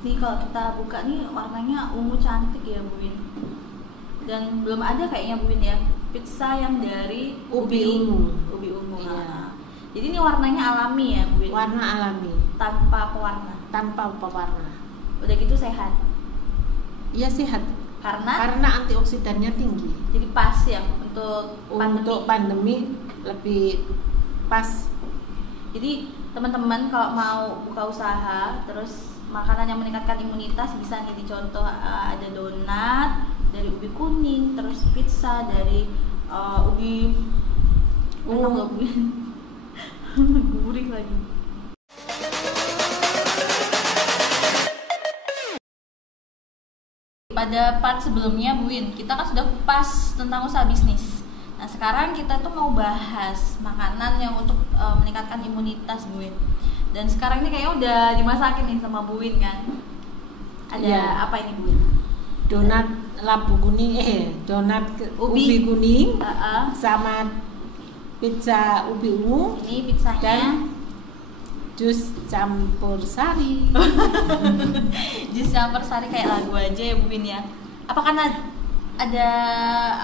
Nih kalau kita buka nih warnanya ungu cantik ya Bu Win. Dan belum ada kayaknya Bu Win ya pizza yang dari Ubi ungu. Ubi ungu. Iya. Jadi ini warnanya alami ya Bu Win. Warna alami, Tanpa pewarna. tanpa pewarna. Udah gitu sehat. Iya sehat. Karena antioksidannya tinggi. Jadi pas ya untuk pandemi lebih pas. Jadi teman-teman kalau mau buka usaha terus makanan yang meningkatkan imunitas bisa nih dicontoh, ada donat dari ubi kuning, terus pizza dari ubi ungu. Gurih lagi. Pada part sebelumnya Bu Win, kita kan sudah kupas tentang usaha bisnis. Nah sekarang kita tuh mau bahas makanan yang untuk meningkatkan imunitas Bu Win. Dan sekarang ini kayaknya udah dimasakin nih sama Bu Win kan. Ada apa ini Bu Win? Donat labu kuning, donat ubi kuning, sama pizza ubi ungu. Ini pizzanya. Dan jus campur sari. Jus campur sari kayak lagu aja ya Bu Win ya. Apa karena ada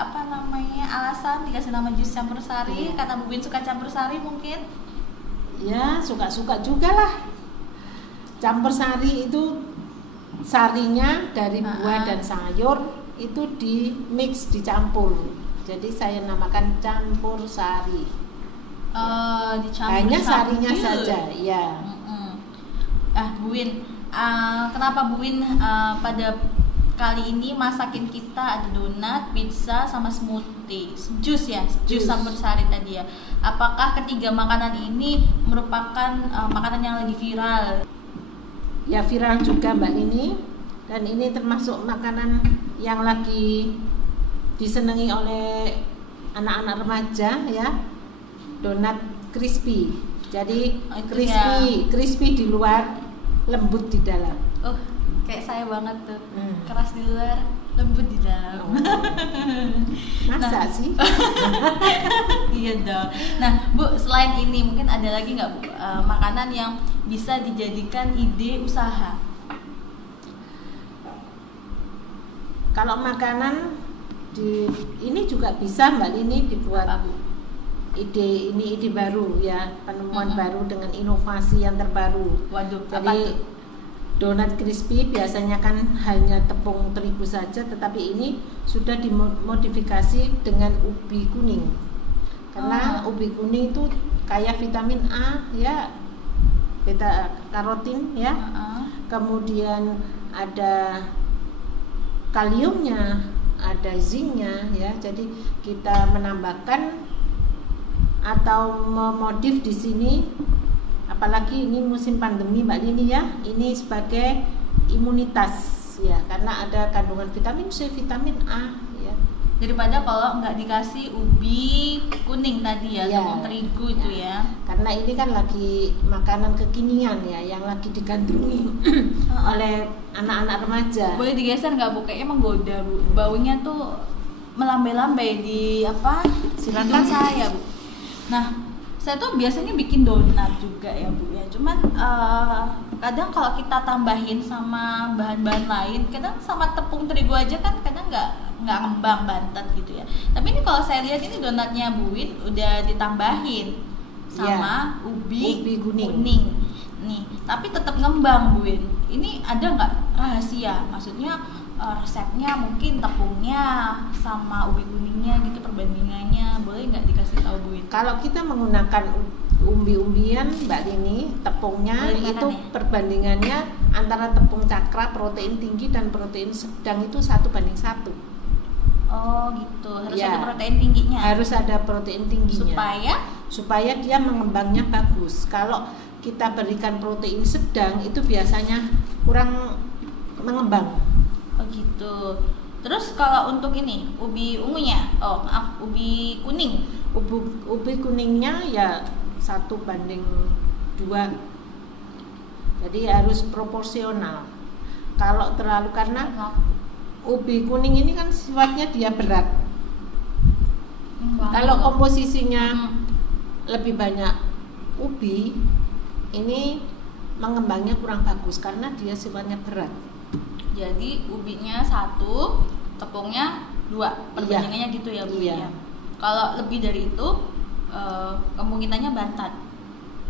apa namanya alasan dikasih nama jus campur sari? Karena Bu Win suka campur sari mungkin? Ya suka-suka juga lah. Campur sari itu sarinya dari buah dan sayur itu di mix, dicampur. Jadi saya namakan campur sari. Hanya sarinya saja, ya. Bu Win, kenapa Bu Win pada kali ini masakin kita ada donat, pizza, sama smoothie, jus campur sari tadi ya. Apakah ketiga makanan ini merupakan makanan yang lagi viral? Ya viral juga Mbak Nini, dan ini termasuk makanan yang lagi disenangi oleh anak-anak remaja ya. Donat crispy. Jadi crispy di luar, lembut di dalam. Oh, kayak saya banget tuh. Keras di luar, lembut di dalam. Masa sih? Iya dong. Nah, Bu, selain ini mungkin ada lagi nggak Bu makanan yang bisa dijadikan ide usaha? Kalau makanan ini juga bisa Mbak Lini dibuat. Apa, Bu? Ide baru ya, penemuan baru dengan inovasi yang terbaru. Waduh, jadi donat crispy biasanya kan hanya tepung terigu saja, tetapi ini sudah dimodifikasi dengan ubi kuning. Karena ubi kuning itu kaya vitamin A ya, beta karotin ya. Kemudian ada kaliumnya, ada zincnya ya. Jadi kita menambahkan atau memodif di sini, apalagi ini musim pandemi Mbak Lini ya, ini sebagai imunitas ya, karena ada kandungan vitamin C, vitamin A ya. Daripada kalau nggak dikasih ubi kuning tadi ya, tepung terigu itu ya. Karena ini kan lagi makanan kekinian ya, yang lagi digandrungi oleh anak-anak remaja. Boleh digeser nggak Bu? Kayaknya menggoda Bu. Baunya tuh melambai-lambai di hidung saya Bu. Nah, saya tuh biasanya bikin donat juga ya Bu ya. Cuman kadang kalau kita tambahin sama bahan-bahan lain, kadang sama tepung terigu aja kan kadang nggak ngembang bantet gitu ya. Tapi ini kalau saya lihat ini donatnya Bu Win udah ditambahin sama ubi kuning. Nih, tapi tetap ngembang Bu Win. Ini ada nggak rahasia? Maksudnya resepnya mungkin tepungnya sama ubi kuningnya gitu, perbandingannya boleh nggak dikasih tahu Bu Win? Kalau kita menggunakan umbi-umbian Mbak Lini, tepungnya itu perbandingannya antara tepung cakra protein tinggi dan protein sedang itu 1:1. Oh gitu, harus ada protein tingginya. Harus ada protein tingginya. Supaya dia mengembangnya bagus. Kalau kita berikan protein sedang itu biasanya kurang mengembang. Oh gitu. Terus kalau untuk ini ubi ungunya, ubi kuning. Ubi kuningnya ya 1:2. Jadi harus proporsional. Kalau terlalu, karena ubi kuning ini kan sifatnya dia berat. Kalau komposisinya lebih banyak ubi, ini mengembangnya kurang bagus karena dia sifatnya berat. Jadi ubinya 1, tepungnya 2, perbandingannya gitu ya Bu. Iya. Ya. Kalau lebih dari itu kemungkinannya bantat.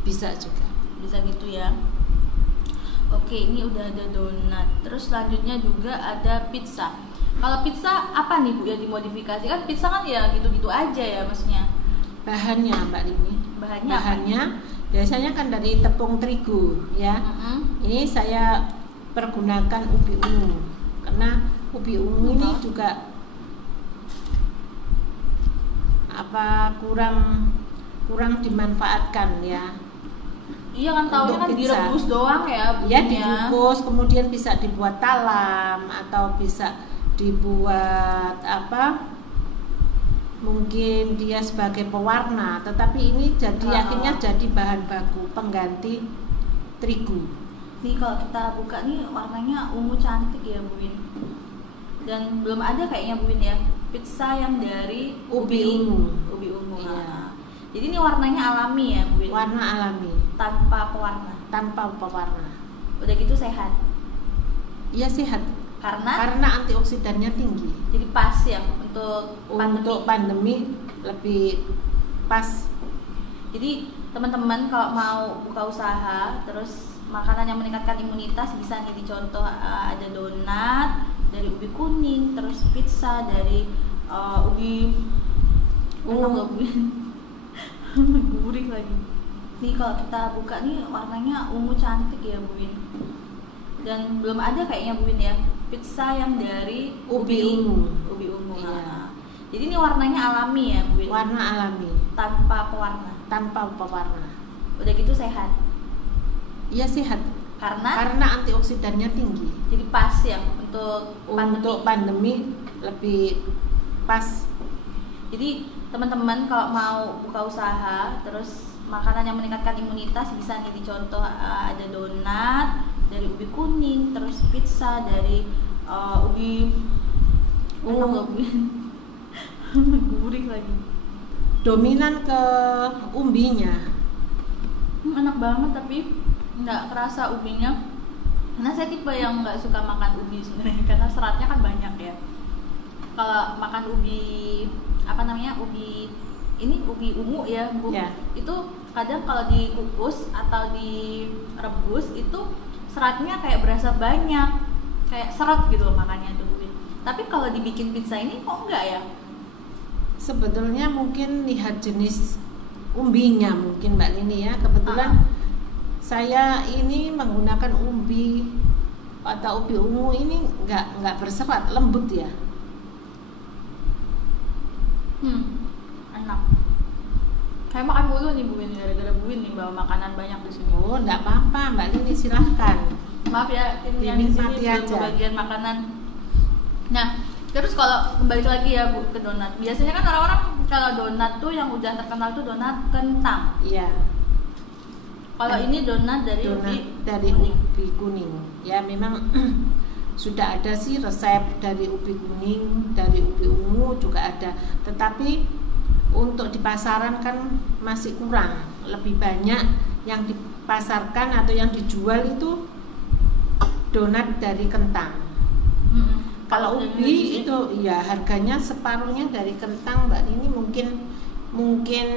Bisa juga. Bisa gitu ya. Oke, ini udah ada donat. Terus selanjutnya juga ada pizza. Kalau pizza apa nih Bu yang dimodifikasi? Kan pizza kan ya gitu-gitu aja ya maksudnya. Bahannya Mbak Lini. Bahannya biasanya kan dari tepung terigu ya. Ini saya pergunakan ubi ungu karena ubi ungu ini juga kurang dimanfaatkan ya. Iya kan taunya kan direbus doang ya. Iya direbus, kemudian bisa dibuat talam atau bisa dibuat mungkin dia sebagai pewarna, tetapi ini akhirnya jadi bahan baku pengganti terigu. Nih kalau kita buka nih warnanya ungu cantik ya Bu Win. Dan belum ada kayaknya Bu Win ya pizza yang dari ubi ungu. Iya. Jadi ini warnanya alami ya Bu Win. Warna alami. Tanpa pewarna. Udah gitu sehat. Iya sehat. Karena antioksidannya tinggi. Jadi pas ya untuk pandemi lebih pas. Jadi teman-teman kalau mau buka usaha terus makanan yang meningkatkan imunitas bisa nih dicontoh ada donat dari ubi kuning, terus pizza dari ubi gurih lagi. Nih kalau kita buka nih warnanya ungu cantik ya Bu Win. Dan belum ada kayaknya Bu Win ya pizza yang dari ubi ungu. Iya. Jadi ini warnanya alami ya Bu Win. Warna alami. Tanpa pewarna. Udah gitu sehat. Iya sehat. Karena antioksidannya tinggi. Jadi pas ya untuk pandemi lebih pas. Jadi teman-teman kalau mau buka usaha terus makanan yang meningkatkan imunitas bisa nih dicontoh ada donat dari ubi kuning, terus pizza dari ubi gurih lagi. Dominan ke umbinya. Enak banget tapi nggak kerasa ubinya. Karena saya tipe yang nggak suka makan ubi sebenarnya karena seratnya kan banyak ya. Kalau makan ubi ubi ungu ya Bu. Yeah. Itu kadang kalau dikukus atau direbus itu seratnya kayak berasa banyak, kayak seret gitu makannya tuh Bu. Tapi kalau dibikin pizza ini kok enggak ya? Sebetulnya mungkin lihat jenis umbinya mungkin Mbak Lini ya. Kebetulan saya ini menggunakan ubi atau ubi ungu ini enggak berserat, lembut ya. Enak. Kayak makan mulu nih Bu Win, gara-gara Bu Win nih bawa makanan banyak di sini. Oh, enggak apa-apa Mbak Lini, silahkan. Maaf ya, ini yang di sini belum kebagian makanan. Nah, terus kalau kembali lagi ya Bu ke donat. Biasanya kan orang-orang kalau donat tuh yang udah terkenal tuh donat kentang. Iya. Kalau ini donat dari ubi kuning. Ya memang sudah ada sih resep dari ubi kuning, dari ubi ungu juga ada. Tetapi untuk di pasaran kan masih kurang. Lebih banyak yang dipasarkan atau yang dijual itu donat dari kentang. Kalau ubi itu ya harganya separuhnya dari kentang Mbak. Ini mungkin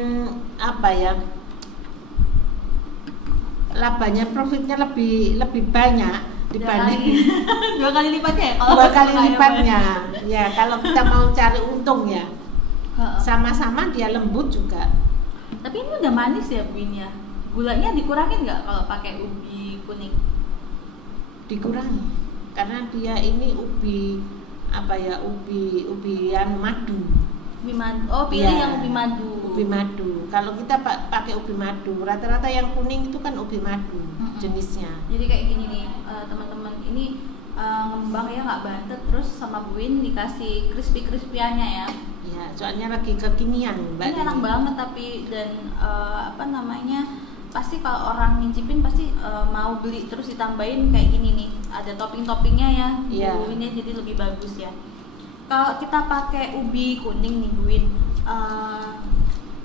apa ya? Labanya, profitnya lebih banyak dibanding dua kali lipatnya ya? Dua kali lipatnya. Ya, kalau kita mau cari untung ya. Sama-sama dia lembut juga. Tapi ini udah manis ya Bu ya. Gulanya dikurangin nggak kalau pakai ubi kuning? Dikurangi. Karena dia ini ubian madu. Pilih yang ubi madu. Ubi madu. Kalau kita pakai ubi madu, rata-rata yang kuning itu kan ubi madu jenisnya. Jadi kayak gini nih, teman-teman, ini ngembang ya nggak bantet, terus sama Bu Win dikasih crispy-crispy-annya ya. Ya, soalnya lagi kekinian Mbak. Ini enak banget tapi dan pasti kalau orang ngincipin pasti mau beli terus ditambahin kayak gini nih. Ada topping-toppingnya ya. Yeah. Bu Win jadi lebih bagus ya. Kalau kita pakai ubi kuning nih Bu Win,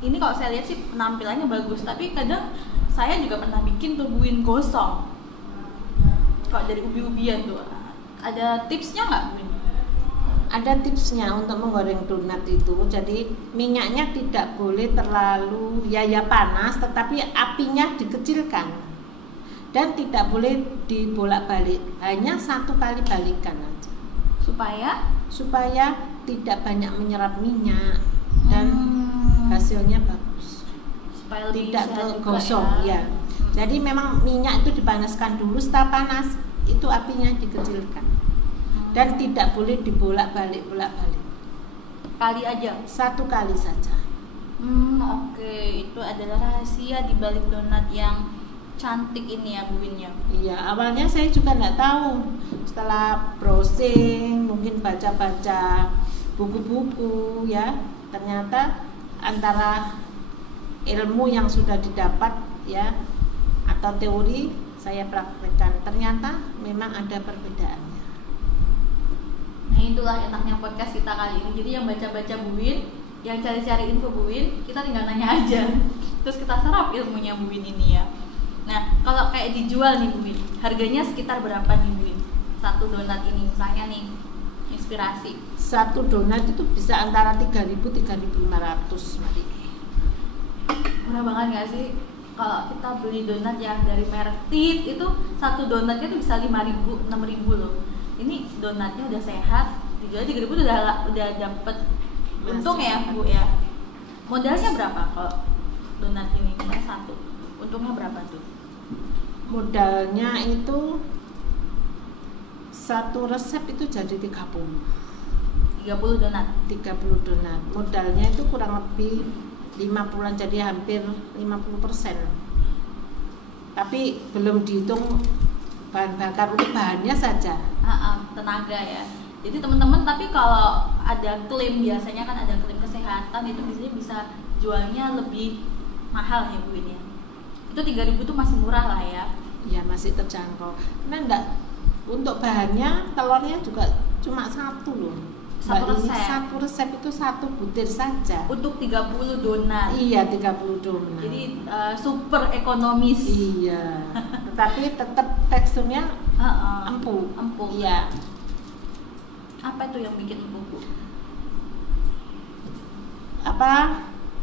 ini kalau saya lihat sih penampilannya bagus, tapi kadang saya juga pernah bikin tuh Bu Win gosong. Kalau dari ubi-ubian tuh ada tipsnya nggak, Win? Ada tipsnya untuk menggoreng donat itu. Jadi minyaknya tidak boleh terlalu ya panas, tetapi apinya dikecilkan dan tidak boleh dibolak-balik, hanya satu kali balikan aja supaya tidak banyak menyerap minyak dan hasilnya bagus, supaya tidak sehat gosong ya. Jadi memang minyak itu dipanaskan dulu, setelah panas itu apinya dikecilkan dan tidak boleh dibolak-balik. Kali aja, satu kali saja. Oke. Itu adalah rahasia di balik donat yang cantik ini ya, Bu Win ya. Iya, awalnya saya juga nggak tahu. Setelah browsing, mungkin baca-baca buku-buku ya, ternyata antara ilmu yang sudah didapat ya atau teori saya praktekkan, ternyata memang ada perbedaannya. Nah, itulah enaknya podcast kita kali ini. Jadi yang baca-baca Bu Win, yang cari-cari info Bu Win, kita tinggal nanya aja. Terus kita serap ilmunya Bu Win ini ya. Nah, kalau kayak dijual nih Bu Win, harganya sekitar berapa nih Bu Win? Satu donat ini misalnya nih, inspirasi. Satu donat itu bisa antara 3.000-3.500, Mari. Murah banget nggak sih? Kalau kita beli donat yang dari merek Tit, itu satu donatnya tuh bisa 5.000, 6.000 loh. Ini donatnya udah sehat, dijual 3.000 udah dapet untung ya Bu ya. Modalnya berapa kalau donat ini cuma satu? Untungnya berapa tuh? Modalnya itu satu resep itu jadi 30 donat. Modalnya itu kurang lebih 50-an, jadi hampir 50%. Tapi belum dihitung bahan bakar untuk bahannya saja. Tenaga ya. Jadi teman-teman, tapi kalau ada klaim, biasanya kan ada klaim kesehatan, itu biasanya bisa jualnya lebih mahal ya Bu ini. Itu 3.000 tuh masih murah lah ya. Ya masih terjangkau. Karena enggak, untuk bahannya telurnya juga cuma satu loh. Satu resep itu satu butir saja. Untuk 30 donat. Iya, 30 donat. Jadi super ekonomis. Iya. Tetapi tetap teksturnya empuk. Iya. Apa itu yang bikin empuk?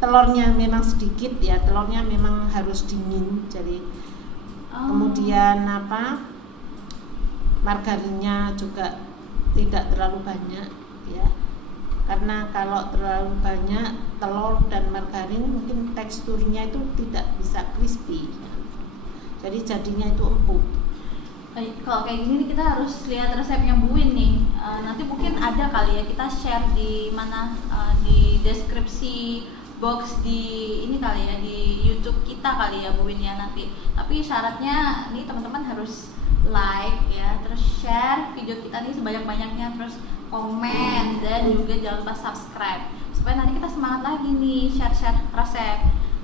Telurnya memang sedikit ya, telurnya memang harus dingin. Jadi kemudian margarinnya juga tidak terlalu banyak ya. Karena kalau terlalu banyak telur dan margarin mungkin teksturnya itu tidak bisa crispy. Jadi jadinya itu empuk. Kalau kayak gini kita harus lihat resepnya Bu Win nih. Nanti mungkin ada kali ya kita share di mana, di deskripsi box di ini kali ya, di YouTube kita kali ya Bu Win ya nanti. Tapi syaratnya nih teman-teman harus like ya, terus share video kita nih sebanyak-banyaknya, terus komen dan juga jangan lupa subscribe supaya nanti kita semangat lagi nih share resep.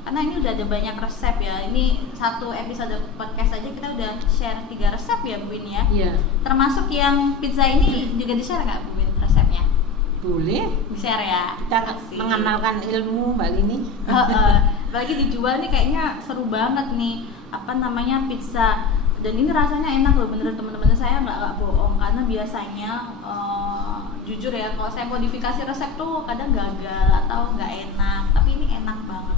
Karena ini udah ada banyak resep ya. Ini satu episode podcast aja kita udah share 3 resep ya Bu Win ya. Iya. Termasuk yang pizza ini juga di-share nggak Bu Win resepnya? Boleh. Di-share ya. Kita mengamalkan ilmu Mbak Lini. Lagi dijual nih kayaknya seru banget nih. Pizza. Dan ini rasanya enak loh, bener teman-teman, saya nggak bohong. Karena biasanya jujur ya, kalau saya modifikasi resep tuh kadang gagal atau nggak enak. Tapi ini enak banget.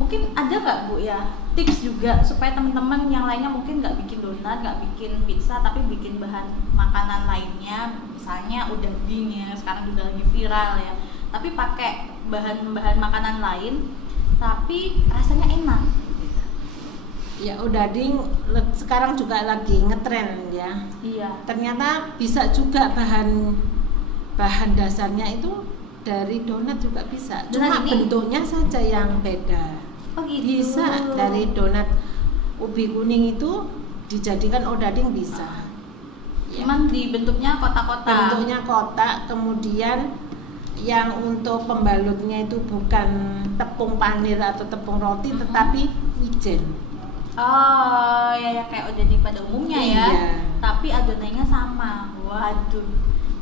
Mungkin ada nggak Bu ya tips juga supaya teman-teman yang lainnya mungkin nggak bikin donat, nggak bikin pizza, tapi bikin bahan makanan lainnya, misalnya udang ya, sekarang juga lagi viral ya, tapi pakai bahan-bahan makanan lain tapi rasanya enak. Ya udading sekarang juga lagi ngetren ya. Iya. Ternyata bisa juga bahan dasarnya itu dari donat juga bisa. Cuma bentuknya saja yang beda. Oh gitu. Bisa dari donat ubi kuning itu dijadikan odading bisa. Cuman di bentuknya kotak-kotak. Bentuknya kotak, kemudian yang untuk pembalutnya itu bukan tepung panir atau tepung roti, tetapi wijen. Oh ya kayak odading pada umumnya ya. Iya. Tapi adonannya sama. Waduh,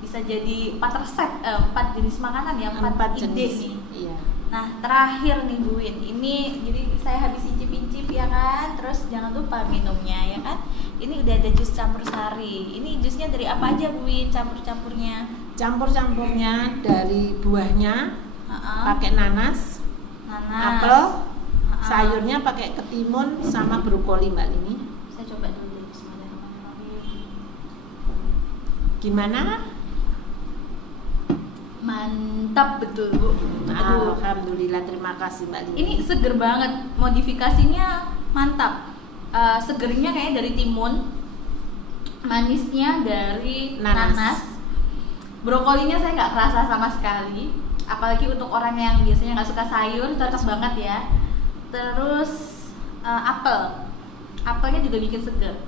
bisa jadi 4 resep, 4 jenis makanan ya, 4 ide jenis nih. Iya. Nah terakhir nih Bu Win, ini jadi saya habis incip-incip ya kan, terus jangan lupa minumnya ya kan. ini udah ada jus campur sari. Ini jusnya dari apa aja Bu Win campur-campurnya? Campur-campurnya dari buahnya, pakai nanas, apel, sayurnya pakai ketimun sama brokoli Mbak Lini. Saya coba dulu. Bismillahirrahmanirrahim. Gimana? Mantap betul Bu. Aduh. Alhamdulillah, terima kasih Mbak Lini. Ini seger banget, modifikasinya mantap. Segernya kayak dari timun, manisnya dari nanas. Brokolinya saya nggak kerasa sama sekali, apalagi untuk orang yang biasanya nggak suka sayur, cocok banget ya. Terus apelnya juga bikin seger.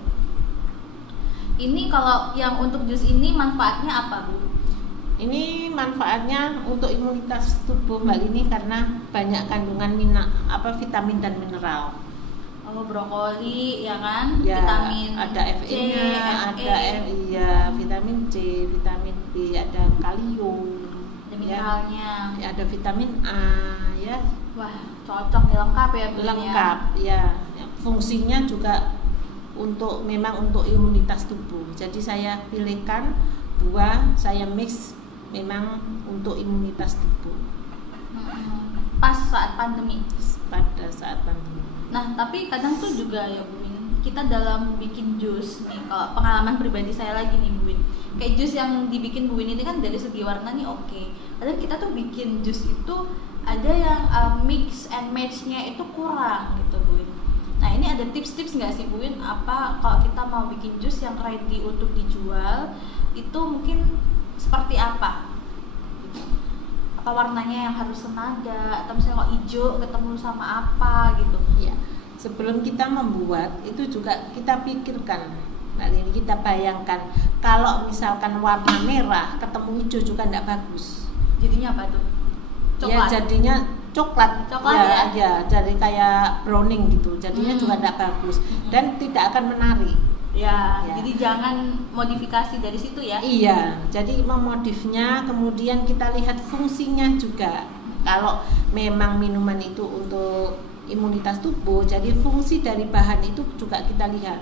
Ini kalau yang untuk jus ini manfaatnya apa Bu? Ini manfaatnya untuk imunitas tubuh Mbak Lini karena banyak kandungan vitamin dan mineral. Oh, brokoli ya kan? Ya, Vitamin ada Fe-nya, ada vitamin C, vitamin B, ada kalium, ada mineralnya. Ya, ada vitamin A ya. Wah, cocok nih, lengkap ya Bu. Lengkap ya. Fungsinya juga memang untuk imunitas tubuh. Jadi saya pilihkan buah, saya mix memang untuk imunitas tubuh. Pas saat pandemi. Pada saat pandemi. Nah, tapi kadang tuh juga ya Bu Win, kita dalam bikin jus nih, kalau pengalaman pribadi saya lagi nih Bu Win, kayak jus yang dibikin Bu Win ini kan dari segi warna nih oke. Kadang kita tuh bikin jus itu ada yang mix and match-nya itu kurang gitu Bu Win. Nah, ini ada tips-tips nggak sih Bu Win? Apa kalau kita mau bikin jus yang ready untuk dijual itu mungkin seperti apa? Apa warnanya yang harus senada, atau misalnya kalau hijau ketemu sama apa gitu ya. Sebelum kita membuat itu juga kita pikirkan, Mbak Lini, kita bayangkan kalau misalkan warna merah ketemu hijau juga tidak bagus. Jadinya apa tuh? Coklat? Ya jadinya coklat ya? Jadi kayak browning gitu, jadinya juga tidak bagus dan tidak akan menarik. Ya, jadi jangan modifikasi dari situ ya. Iya, jadi memodifnya, kemudian kita lihat fungsinya juga. Kalau memang minuman itu untuk imunitas tubuh, jadi fungsi dari bahan itu juga kita lihat.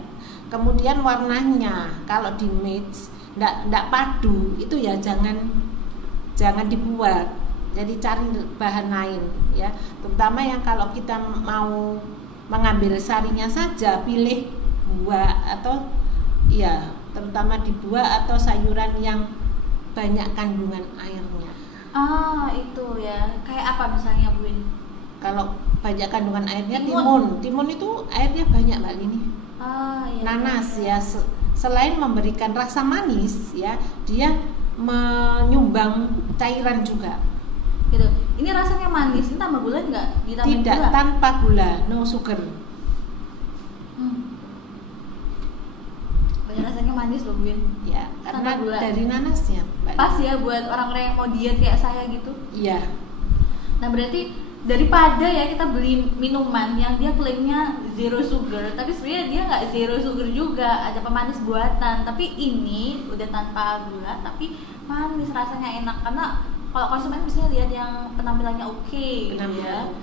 Kemudian warnanya, kalau di mix ndak padu, itu ya jangan dibuat. Jadi cari bahan lain ya. Terutama yang kalau kita mau mengambil sarinya saja, pilih buah atau ya terutama di buah atau sayuran yang banyak kandungan airnya. Itu ya. Kayak apa misalnya Bu Win? Kalau banyak kandungan airnya timun itu airnya banyak Mbak Lini. Iya. Nanas ya, selain memberikan rasa manis ya, dia menyumbang cairan juga. Gitu. Ini rasanya manis, ini tambah gula nggak? Ditambahin Tidak, gula? tanpa gula, no sugar. Rasanya manis loh Bu Win. Ya, karena dari nanasnya Mbak Pas Lini. ya buat orang-orang yang mau diet kayak saya gitu. Iya. Nah, berarti daripada ya kita beli minuman yang dia klaimnya zero sugar, tapi sebenarnya dia nggak zero sugar juga, ada pemanis buatan. Tapi ini udah tanpa gula, tapi manis, rasanya enak. Karena kalau konsumen biasanya lihat yang penampilannya oke,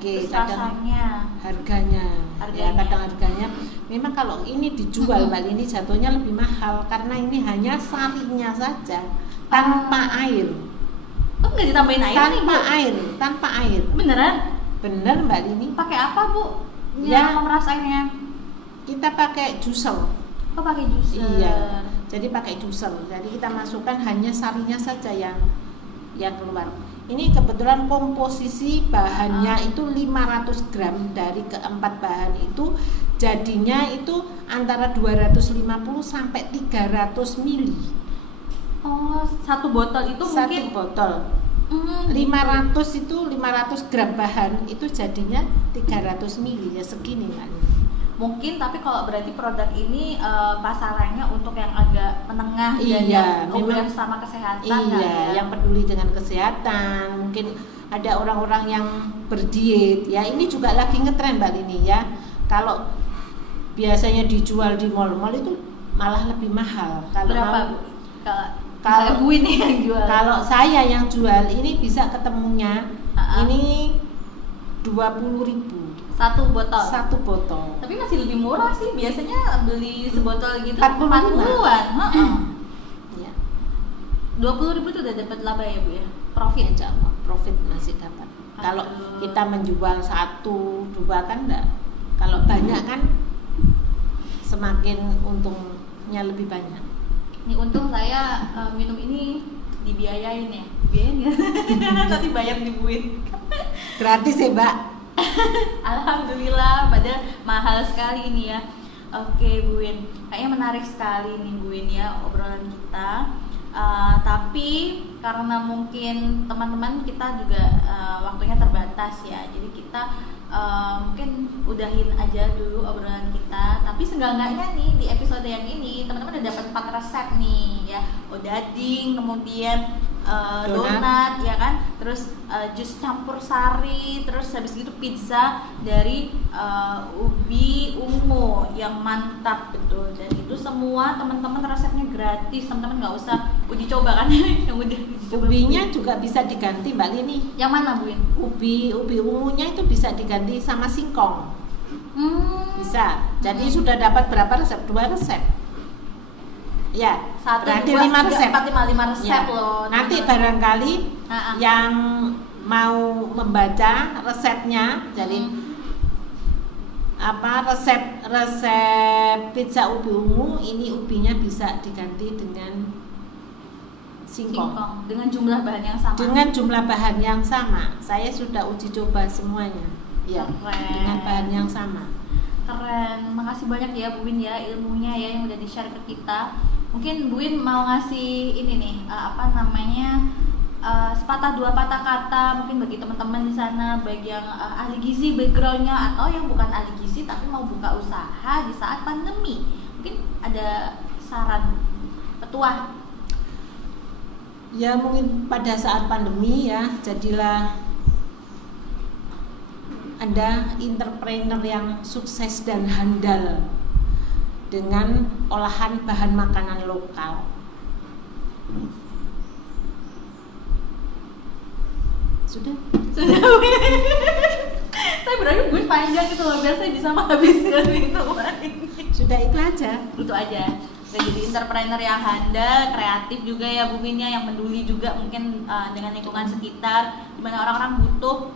terus rasanya, harganya. Ya, kadang harganya. Memang kalau ini dijual Mbak Lini jatuhnya lebih mahal karena ini hanya sarinya saja tanpa air. Oh, nggak ditambahin air nih Bu? Tanpa air. Beneran? Bener Mbak Lini. Pakai apa Bu? Ya, memeras airnya. Kita pakai juicer. Oh, pakai juicer. Iya. Jadi pakai juicer. Jadi kita masukkan hanya sarinya saja yang keluar. Ini kebetulan komposisi bahannya itu 500 gram dari keempat bahan itu jadinya itu antara 250 sampai 300 mili. Oh, satu botol itu mungkin? Satu botol. 500 itu 500 gram bahan itu jadinya 300 mili ya segini kan. Mungkin, tapi kalau berarti produk ini pasarannya untuk yang agak menengah dan yang aware sama kesehatan. Iya, yang peduli dengan kesehatan. Mungkin ada orang-orang yang berdiet ya, ini juga lagi ngetren Mbak Lini ya. Kalau biasanya dijual di mal-mal itu malah lebih mahal. Kalau berapa Bu? Kalau Bu ini yang jual. Kalau saya yang jual ini bisa ketemunya ini 20.000. Satu botol. Satu botol. Tapi masih lebih murah sih, biasanya beli sebotol gitu 45. 40-an. Ya. 20.000 tuh udah dapat laba ya Bu ya. Profit. Ya, profit masih dapat. Kalau kita menjual 1-2 kan enggak. Kalau banyak kan semakin untungnya lebih banyak. Ini untung saya minum ini dibiayain ya. Dibiayain ya. Nanti bayar di Buin. Gratis ya, Mbak. Alhamdulillah, padahal mahal sekali ini ya. Oke Bu Win, kayaknya menarik sekali nih Bu Win ya obrolan kita. Tapi karena mungkin teman-teman kita juga waktunya terbatas ya, jadi kita mungkin udahin aja dulu obrolan kita. Tapi seenggak-enggaknya nih di episode yang ini teman-teman udah dapat 4 resep nih ya, odading, kemudian donat ya kan, terus jus campur sari, terus habis gitu pizza dari ubi ungu yang mantap betul. Dan itu semua teman-teman resepnya gratis, teman-teman nggak usah uji coba kan. Yang udah ubinya juga bisa diganti Mbak Lini. Yang mana Bu? Ubi ungunya itu bisa diganti sama singkong. Bisa. Jadi sudah dapat berapa resep? 2 resep. Ya, 1, berarti 2, 5 resep. 5 resep Ya. loh. Nanti barangkali yang mau membaca resepnya, jadi resep pizza ubi ungu ini ubinya bisa diganti dengan singkong. Dengan jumlah bahan yang sama. Dengan jumlah bahan yang sama. Saya sudah uji coba semuanya. Ya, dengan bahan yang sama. Keren, makasih banyak ya Bu Win ya ilmunya ya yang udah di-share ke kita. Mungkin Bu Win mau ngasih ini nih sepatah 2 patah kata mungkin bagi teman-teman di sana, bagi yang ahli gizi backgroundnya atau yang bukan ahli gizi tapi mau buka usaha di saat pandemi. Mungkin ada saran petuah. Ya mungkin pada saat pandemi ya, jadilah Anda entrepreneur yang sukses dan handal dengan olahan bahan makanan lokal. Sudah. Saya berarti Bu Win panjang gitu loh, biar saya bisa menghabiskan minuman ini. Sudah itu aja. Itu aja. Udah jadi entrepreneur yang handal, kreatif juga ya Bu Win ya, yang peduli juga mungkin dengan lingkungan sekitar, dimana orang-orang butuh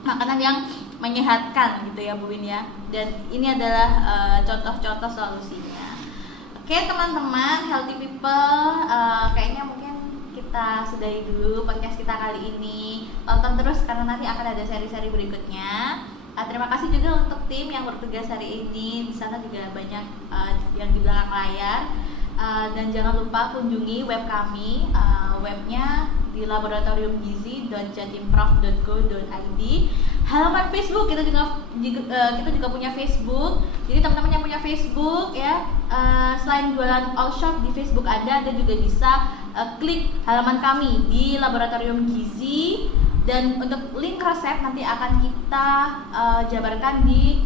makanan yang menyehatkan gitu ya Bu Win ya. Dan ini adalah contoh-contoh solusinya. Oke teman-teman, healthy people, kayaknya mungkin kita sudahi dulu podcast kita kali ini. Tonton terus karena nanti akan ada seri-seri berikutnya. Terima kasih juga untuk tim yang bertugas hari ini. Di sana juga banyak yang di belakang layar. Dan jangan lupa kunjungi web kami, webnya di laboratoriumgizi.jatimprof.go.id. Halaman Facebook kita juga punya Facebook. Jadi teman-teman yang punya Facebook ya, selain jualan all shop di Facebook Anda juga bisa klik halaman kami di Laboratorium Gizi, dan untuk link resep nanti akan kita jabarkan di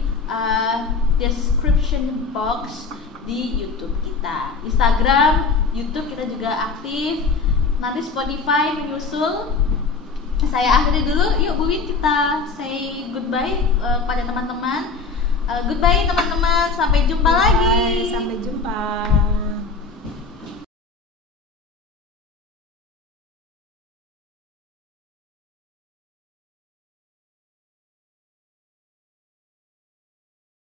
description box di YouTube kita. Instagram, YouTube kita juga aktif. Nanti Spotify menyusul. Saya akhiri dulu. Yuk Bu Win, kita say goodbye pada teman-teman. Goodbye teman-teman. Sampai jumpa lagi. Sampai jumpa.